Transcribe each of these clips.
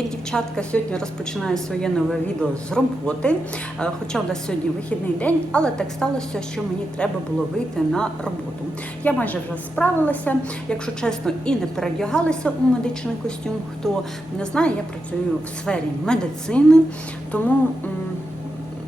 Привіт, дівчатка! Сьогодні розпочинаю своє нове відео з роботи. Е, Хоча в нас сьогодні вихідний день, але так сталося, що мені треба було вийти на роботу. Я майже вже справилася, якщо чесно, і не передягалася у медичний костюм. Хто не знає, я працюю в сфері медицини, тому.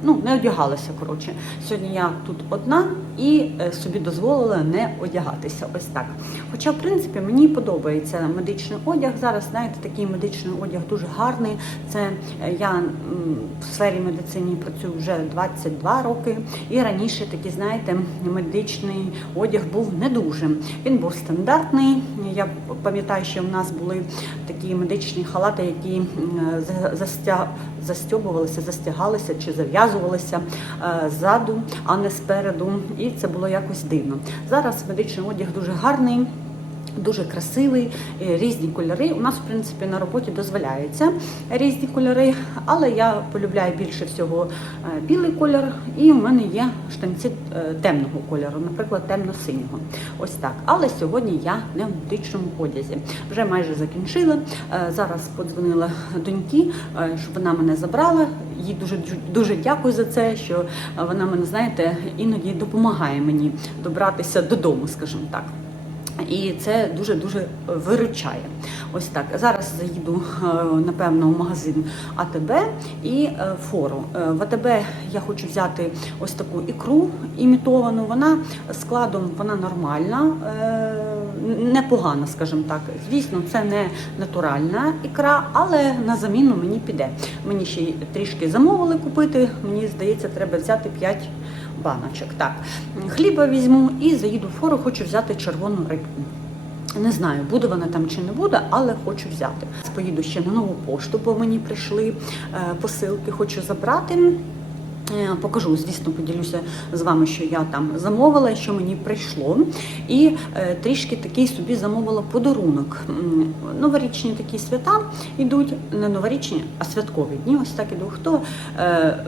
Ну, не одягалася, коротше. Сьогодні я тут одна і е, собі дозволила не одягатися. Ось так. Хоча, в принципі, мені подобається медичний одяг. Зараз, знаєте, такий медичний одяг дуже гарний. Це е, я в сфері медицини працюю вже 22 роки. І раніше такий, знаєте, медичний одяг був не дуже. Він був стандартний. Я пам'ятаю, що в нас були такі медичні халати, які застя... застьобувалися, застягалися чи зав'язувалися е, ззаду, а не спереду. І це було якось дивно. Зараз медичний одяг дуже гарний. Дуже красивий, е, різні кольори. У нас, в принципі, на роботі дозволяються різні кольори, але я полюбляю більше всього е, білий кольор, і в мене є штанці е, темного кольору, наприклад, темно-синього. Ось так. Але сьогодні я не в медичному одязі. Вже майже закінчила. Зараз подзвонила доньки, щоб вона мене забрала. Їй дуже дуже дякую за це, що вона мене, знаєте, іноді допомагає мені добратися додому, скажімо так. І це дуже дуже виручає. Ось так. Зараз заїду е, напевно в магазин АТБ і е, фору. Е, В АТБ я хочу взяти ось таку ікру імітовану. Вона складом вона нормальна, непогана, скажімо так. Звісно, це не натуральна ікра, але на заміну мені піде. Мені ще трішки замовили купити. Мені здається, треба взяти 5 баночок. Так, хліба візьму і заїду в фору, хочу взяти червону рибку. Не знаю, буде вона там чи не буде, але хочу взяти. Поїду ще на нову пошту, бо мені прийшли е, посилки, хочу забрати. Е, Покажу, звісно, поділюся з вами, що я там замовила, що мені прийшло. І е, трішки такий собі замовила подарунок. Новорічні такі свята йдуть, не новорічні, а святкові дні. Ось так іду. Хто е,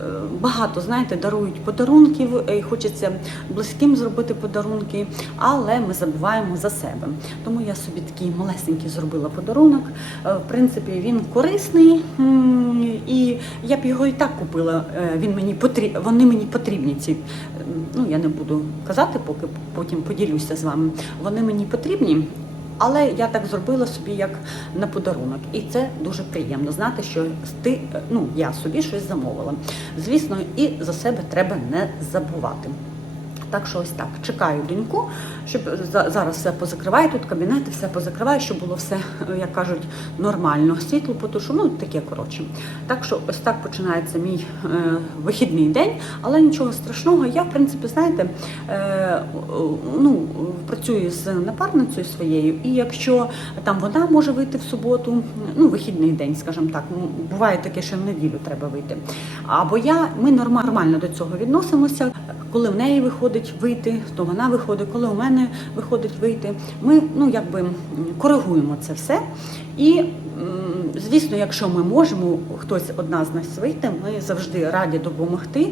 багато, знаєте, дарують подарунків, і хочеться близьким зробити подарунки, але ми забуваємо за себе. Тому я собі такий малесенький зробила подарунок. В принципі, він корисний, і я б його і так купила. Він мені потріб... Вони мені потрібні. Ці ну я не буду казати, поки потім поділюся з вами. Вони мені потрібні. Але я так зробила собі як на подарунок, і це дуже приємно знати, що ти ну я собі щось замовила. Звісно, і за себе треба не забувати. Так що ось так чекаю доньку, щоб зараз все позакриваю, тут кабінети, все позакриваю, щоб було все, е, як кажуть, нормально. Світло потушу, ну таке коротше. Так що ось так починається мій е, вихідний день, але нічого страшного. Я, в принципі, знаєте, е, ну, працюю з напарницею своєю, і якщо там вона може вийти в суботу, ну вихідний день, скажімо так, ну, буває таке, що в неділю треба вийти. Або я, ми нормально до цього відносимося. Коли в неї виходить вийти, то вона виходить, коли у мене виходить вийти. Ми ну якби коригуємо це все. І звісно, якщо ми можемо, хтось одна з нас вийти, ми завжди раді допомогти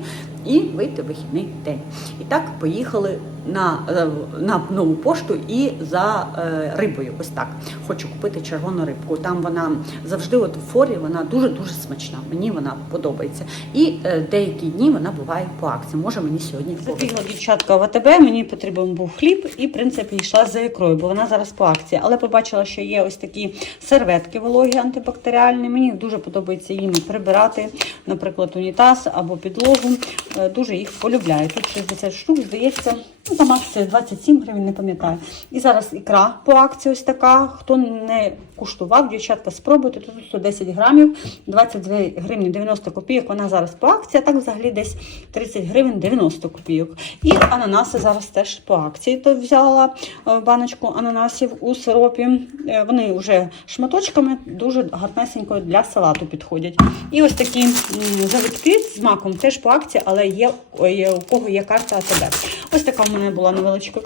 і вийти в вихідний день. І так поїхали на, е, на нову пошту і за е, рибою. Ось так. Хочу купити червону рибку. Там вона завжди, от в форі, вона дуже дуже смачна. Мені вона подобається. І е, деякі дні вона буває по акції. Може мені сьогодні Забігла дівчатка в АТБ, мені потрібен був хліб і, в принципі, йшла за ікрою, бо вона зараз по акції. Але побачила, що є ось такі серветки вологі антибактеріальні. Мені дуже подобається їми прибирати, наприклад, унітаз або підлогу. Е, Дуже їх полюбляю. Тут 60 штук, здається, ну там акція 27 гривень, не пам'ятаю. І зараз ікра по акції ось така. Хто не куштував, дівчатка, спробуйте. Тут 110 грамів, 22 гривні 90 копійок. Вона зараз по акції, а так взагалі десь 30 гривень 90 копійок. І ананаси зараз теж по акції. То взяла е, баночку ананасів у сиропі. Е, Вони вже шматочками дуже гарнесенько для салату підходять. І ось такі завитки з маком теж по акції, але є, ой, у кого є карта АТБ. Ось така в мене була невеличка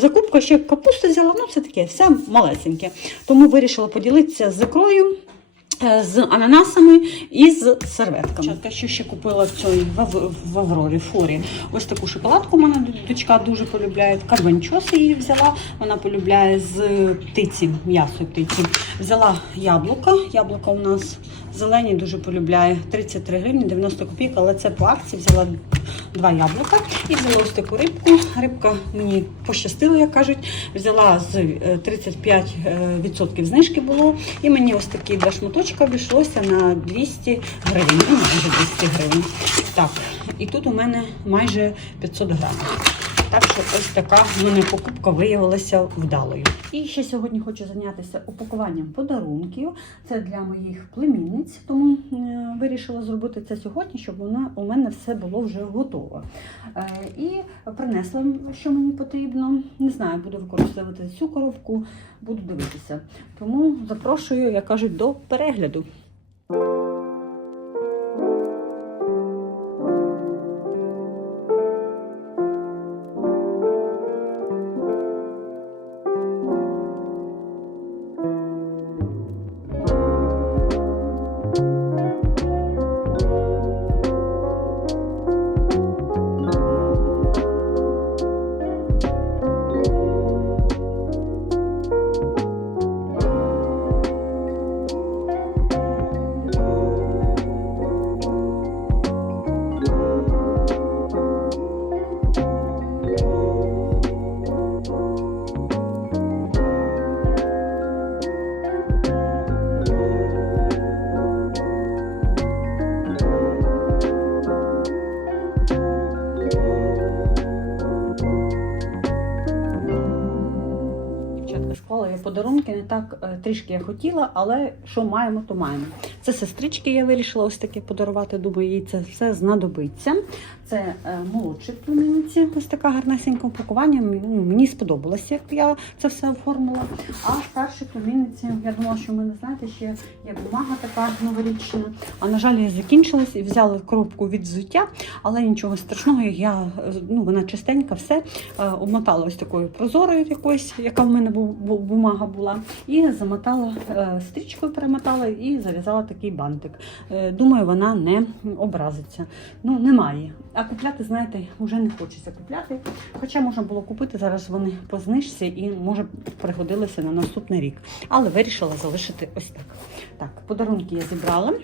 закупка, ще капусту взяла, ну все таке, все малесеньке. Тому вирішила поділитися з ікрою. е, з ананасами і з серветками. Те, що ще купила в цій в, Ав- в Аврорі форі. Ось таку шоколадку мене дочка дуже полюбляє. Карбанчоси її взяла. Вона полюбляє з птиці, м'ясо птиці. Взяла яблука. Яблука у нас зелені дуже полюбляє. 33 гривні 90 копійок, але це по акції взяла два яблука і взяла ось таку рибку. Рибка мені пощастила, як кажуть. Взяла з е, 35% знижки було. І мені ось такі два шматочка обійшлося на 200 гривень. Ну, майже 200 гривень. Так, і тут у мене майже 500 грамів. Так що ось така в мене покупка виявилася вдалою. І ще сьогодні хочу зайнятися упакуванням подарунків. Це для моїх племінниць, тому е, вирішила зробити це сьогодні, щоб вона у мене все було вже готово. Е, і принесла, що мені потрібно. Не знаю, буду використовувати цю коробку, буду дивитися. Тому запрошую, як кажуть, до перегляду. Трішки я хотіла, але що маємо, то маємо. Це сестрички, я вирішила ось таке подарувати. Думаю, їй це все знадобиться. Це е, молодші племінниці, ось така гарнесенька упакування. Мені- Ну, мені сподобалося, як я це все оформила. А старші племінниці, я думала, що в мене, знаєте, ще є бумага така новорічна. А на жаль, я закінчилась і взяла коробку від взуття, але нічого страшного. Я е, ну вона чистенька, все е, обмотала ось такою прозорою якоюсь, яка в мене бу- бу- бумага була, і замотала стрічкою, перемотала і зав'язала такий бантик. Е, Думаю, вона не образиться. Ну, немає. А купляти, знаєте, вже не хочеться купляти. Хоча можна було купити, зараз вони по знижці і може пригодилися на наступний рік. Але вирішила залишити ось так. Так, подарунки я зібрала.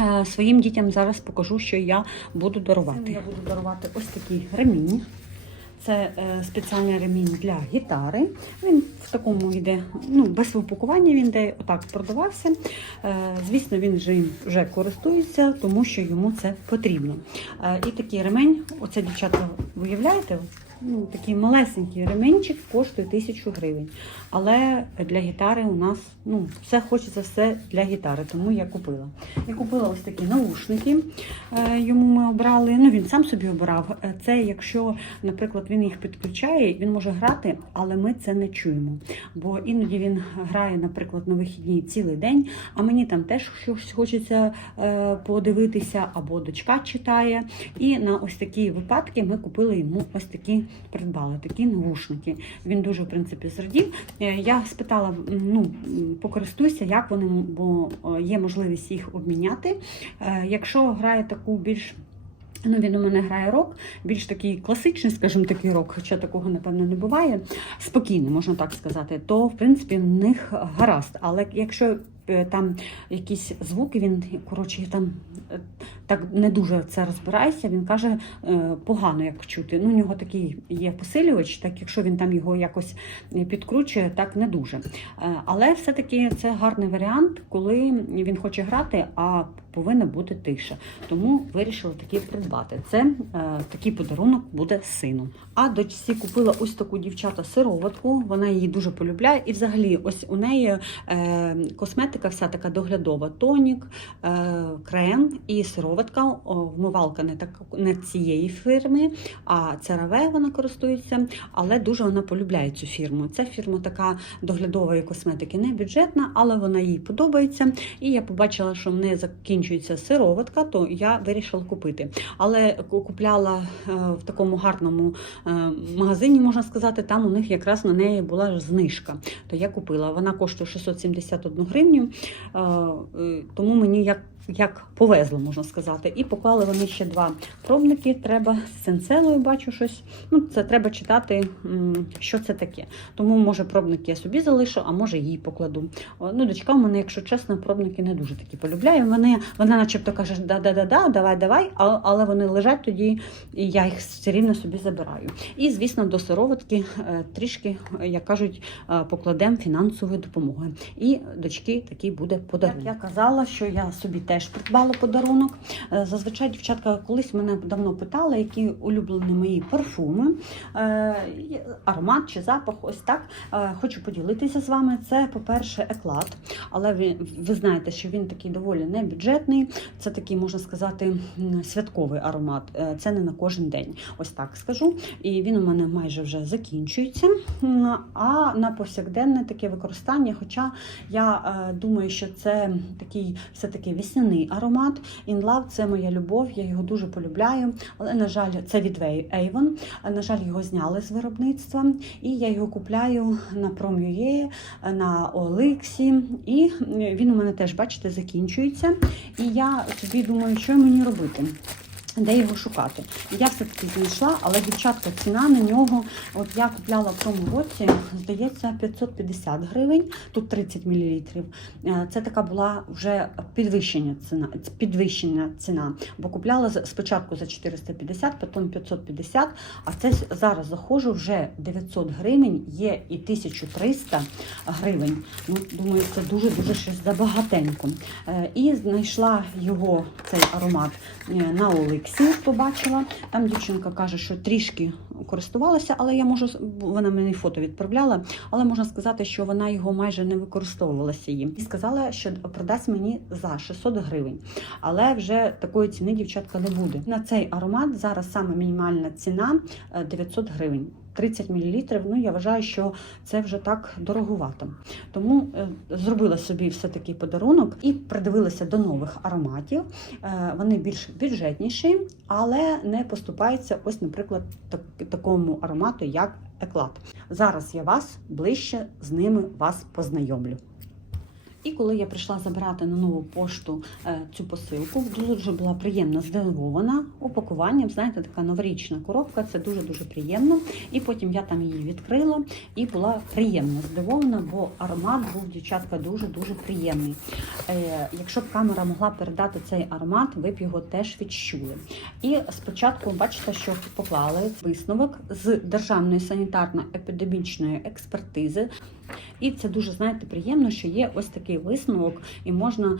Е, Своїм дітям зараз покажу, що я буду дарувати. Я буду дарувати ось такий ремінь. Це е, спеціальний ремінь для гітари. Він в такому йде, ну, без упакування він де отак продавався. Е, звісно, він вже, вже користується, тому що йому це потрібно. Е, і такий ремень, оце дівчата, виявляєте? Ну, такий малесенький ременчик коштує тисячу гривень. Але для гітари у нас ну, все хочеться все для гітари, тому я купила. Я купила ось такі наушники. е, Йому ми обрали. Ну він сам собі обирав. Е, Це якщо, наприклад, він їх підключає, він може грати, але ми це не чуємо. Бо іноді він грає, наприклад, на вихідні цілий день, а мені там теж щось хочеться е, подивитися, або дочка читає. І на ось такі випадки ми купили йому ось такі придбали, такі навушники. Він дуже в принципі зрадів. Е, Я спитала, ну покористуйся, як вони, бо е, є можливість їх обміняти. Е, Якщо грає таку більш Ну, він у мене грає рок, більш такий класичний, скажімо, такий рок, хоча такого, напевно, не буває. Спокійний, можна так сказати, то в принципі в них гаразд. Але якщо там якісь звуки, він коротше там е, так не дуже це розбирається. Він каже е, погано як чути. Ну, у нього такий є посилювач, так якщо він там його якось е, підкручує, так не дуже. Е, Але все-таки це гарний варіант, коли він хоче грати, а повинна бути тиша. Тому вирішила такий придбати. Це е, такий подарунок буде сину. А дочці купила ось таку дівчата сироватку. Вона її дуже полюбляє. І взагалі, ось у неї е, косметика вся така доглядова. Тонік, е, крем і сироватка. Вмивалка не так не цієї фірми, а CeraVe вона користується, але дуже вона полюбляє цю фірму. Ця фірма така доглядової косметики, не бюджетна, але вона їй подобається. І я побачила, що в неї закінчується сироватка, то я вирішила купити. Але купляла е, в такому гарному е, магазині, можна сказати, там у них якраз на неї була знижка. То я купила. Вона коштує 671 гривню. Компанію, е, тому мені як. Як повезло, можна сказати. І поклали вони ще два пробники. Треба з сенцелою, бачу щось. Ну, це треба читати, що це таке. Тому, може, пробник я собі залишу, а може їй покладу. Ну, дочка в мене, якщо чесно, пробники не дуже такі полюбляє. Вони, вона начебто каже, да-да-да, давай, давай, але вони лежать тоді, і я їх все рівно собі забираю. І, звісно, до сироватки е, трішки, як кажуть, е, покладемо фінансової допомоги. І дочки такий буде подарунок. Як я казала, що я собі теж придбала подарунок. Е, Зазвичай дівчатка колись мене давно питали, які улюблені мої парфуми, е, аромат чи запах. Ось так. Е, Хочу поділитися з вами. Це, по-перше, еклад, але ви, ви знаєте, що він такий доволі небюджетний. Це такий, можна сказати, святковий аромат. Це не на кожен день. Ось так скажу. І він у мене майже вже закінчується. А на повсякденне таке використання, хоча я думаю, що це такий все-таки весняний аромат. In Love – це моя любов, я його дуже полюбляю. Але, на жаль, це від Avon. На жаль, його зняли з виробництва, і я його купляю на Prom.ua, на OLX. І він у мене теж, бачите, закінчується. І я собі думаю, що мені робити. Де його шукати? Я все-таки знайшла, але дівчатка ціна на нього. От я купляла в тому році, здається, 550 гривень, тут 30 мл. Це така була вже підвищення ціна, підвищена ціна. Бо купляла спочатку за 450, потім 550, а це зараз заходжу вже 900 гривень, є і 1300 гривень. Ну, думаю, це дуже-дуже щось забагатенько. Е, І знайшла його, цей аромат, е, на Олексі, побачила. Там дівчинка каже, що трішки користувалася, але я можу, вона мені фото відправляла, але можна сказати, що вона його майже не використовувалася їм. І сказала, що продасть мені за 600 гривень. Але вже такої ціни дівчатка не буде. На цей аромат зараз саме мінімальна ціна е, 900 гривень. 30 мл, ну я вважаю, що це вже так дороговато. Тому е, зробила собі все-таки подарунок і придивилася до нових ароматів. Е, вони більш бюджетніші, але не поступаються, ось, наприклад, так, такому аромату, як еклад. Зараз я вас ближче з ними вас познайомлю. І коли я прийшла забирати на нову пошту е, цю посилку, дуже була приємно здивована упакуванням. Знаєте, така новорічна коробка, це дуже-дуже приємно. І потім я там її відкрила і була приємно здивована, бо аромат був дівчатка дуже-дуже приємний. Е, якщо б камера могла передати цей аромат, ви б його теж відчули. І спочатку бачите, що поклали висновок з Державної санітарно-епідемічної експертизи. І це дуже, знаєте, приємно, що є ось такий висновок, і можна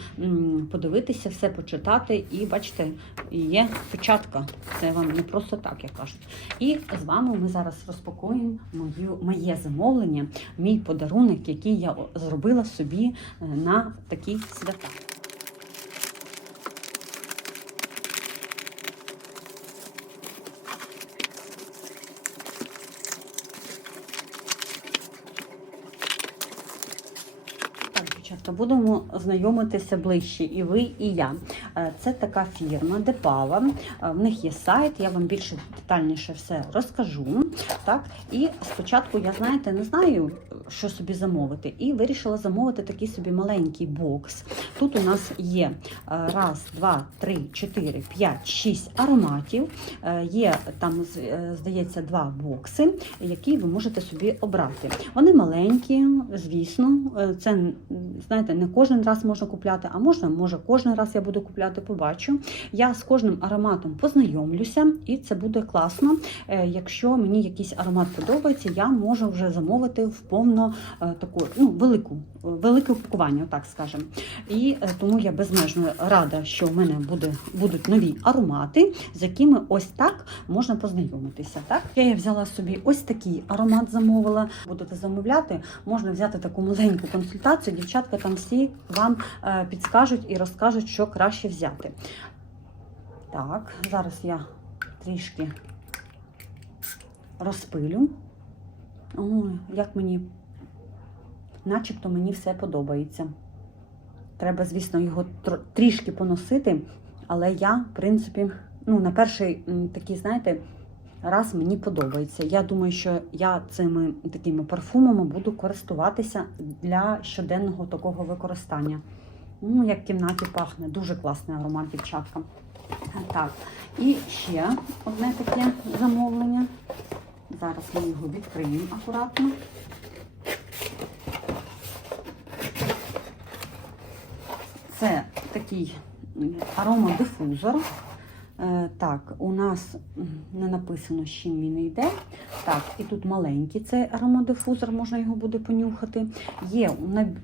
подивитися, все почитати. І бачите, є печатка. Це вам не просто так, як кажуть. І з вами ми зараз розпакуємо мою, моє замовлення, мій подарунок, який я зробила собі е, на такі свята. Так, дівчатка, будемо знайомитися ближче, і ви, і я. Е, Це така фірма Депава. Е, В них є сайт, я вам більше детальніше все розкажу. Так, і спочатку я, знаєте, не знаю, що собі замовити, і вирішила замовити такий собі маленький бокс. Тут у нас є е, раз, два, три, чотири, п'ять, шість ароматів. Е, Є там, е, здається, два бокси, які ви можете собі обрати. Вони маленькі, звісно. Це знаєте, не кожен раз можна купляти, а можна, може, кожен раз я буду купляти, побачу. Я з кожним ароматом познайомлюся, і це буде класно. Якщо мені якийсь аромат подобається, я можу вже замовити в повно е, таку ну, велику, велике упакування, так скажемо. І е, тому я безмежно рада, що в мене буде, будуть нові аромати, з якими ось так можна познайомитися. Так? Я взяла собі ось такий аромат, замовила. Будете замовляти, можна взяти таку маленьку консультацію. Дівчатка там всі вам е, підскажуть і розкажуть, що краще взяти. Так, зараз я трішки розпилю. Ой, як мені, начебто мені все подобається. Треба, звісно, його тр- трішки поносити, але я, в принципі, ну, на перший такий, знаєте, раз мені подобається. Я думаю, що я цими такими парфумами буду користуватися для щоденного такого використання. Ну, як в кімнаті пахне, дуже класний аромат, дівчатка. Так, і ще одне таке замовлення. Зараз ми його відкриємо акуратно. Це такий м, аромадифузор. Е, Так, у нас не написано, з чим він йде. Так, і тут маленький цей аромадифузор, можна його буде понюхати. Є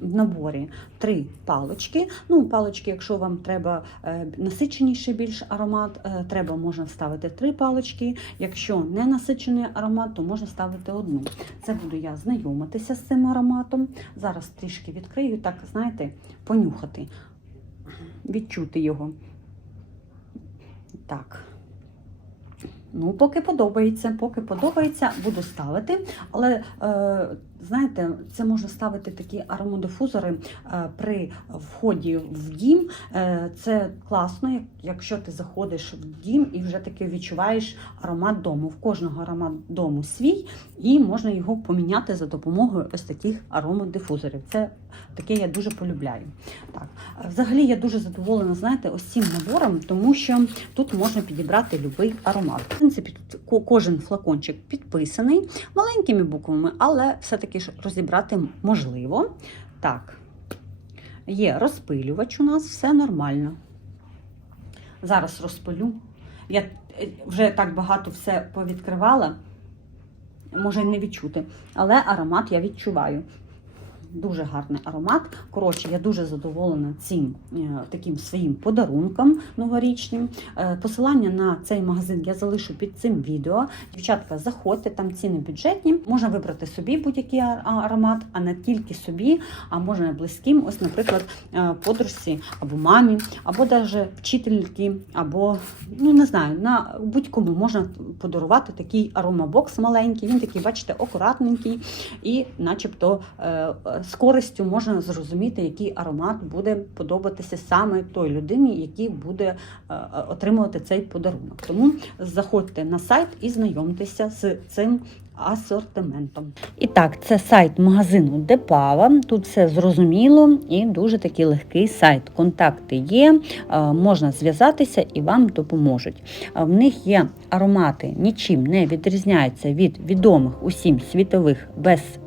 в наборі три палички. Ну, палички, якщо вам треба е, насиченіший більш аромат, е, треба можна ставити три палички. Якщо не насичений аромат, то можна ставити одну. Це буду я знайомитися з цим ароматом. Зараз трішки відкрию, так, знаєте, понюхати, відчути його. Так. Ну, поки подобається, поки подобається, буду ставити. Але е, знаєте, це можна ставити такі аромадифузори е, при вході в дім. Е, це класно, якщо ти заходиш в дім і вже таки відчуваєш аромат дому. В кожного аромат дому свій, і можна його поміняти за допомогою ось таких аромадифузорів. Це таке я дуже полюбляю. Так, взагалі я дуже задоволена, знаєте, ось цим набором, тому що тут можна підібрати будь-який аромат. В принципі, тут кожен флакончик підписаний маленькими буквами, але все-таки ж розібрати можливо. Так, є розпилювач у нас, все нормально. Зараз розпилю. Я е, вже так багато все повідкривала, може не відчути, але аромат я відчуваю. Дуже гарний аромат. Коротше, я дуже задоволена цим е, таким своїм подарунком новорічним. Е, посилання на цей магазин я залишу під цим відео. Дівчатка, заходьте, там ціни бюджетні. Можна вибрати собі будь-який аромат, а не тільки собі, а можна близьким. Ось, наприклад, е, подружці або мамі, або навіть вчительки, або ну не знаю, на будь-кому можна подарувати такий аромабокс маленький. Він такий, бачите, акуратненький і, начебто, з користю можна зрозуміти, який аромат буде подобатися саме той людині, який буде е, отримувати цей подарунок. Тому заходьте на сайт і знайомтеся з цим. Асортиментом. І так, це сайт магазину Депава. Тут все зрозуміло і дуже такий легкий сайт. Контакти є, е, можна зв'язатися і вам допоможуть. В них є аромати, нічим не відрізняються від відомих усім світових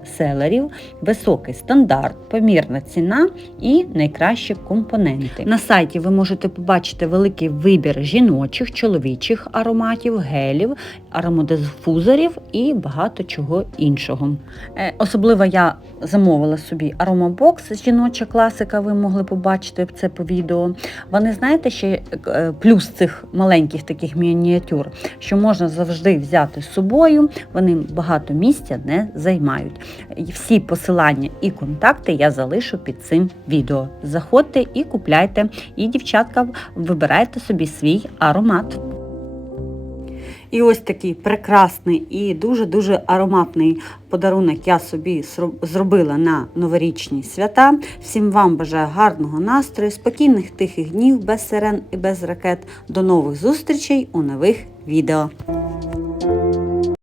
бестселерів, високий стандарт, помірна ціна і найкращі компоненти. На сайті ви можете побачити великий вибір жіночих, чоловічих ароматів, гелів, аромадифузорів і багато чого іншого. Е, Особливо я замовила собі аромабокс жіноча класика, ви могли побачити це по відео. Вони знаєте, ще е, плюс цих маленьких таких мініатюр, що можна завжди взяти з собою, вони багато місця не займають. Всі посилання і контакти я залишу під цим відео. Заходьте і купляйте, і дівчатка вибирайте собі свій аромат. І ось такий прекрасний і дуже-дуже ароматний подарунок я собі зробила на новорічні свята. Всім вам бажаю гарного настрою, спокійних тихих днів без сирен і без ракет. До нових зустрічей у нових відео.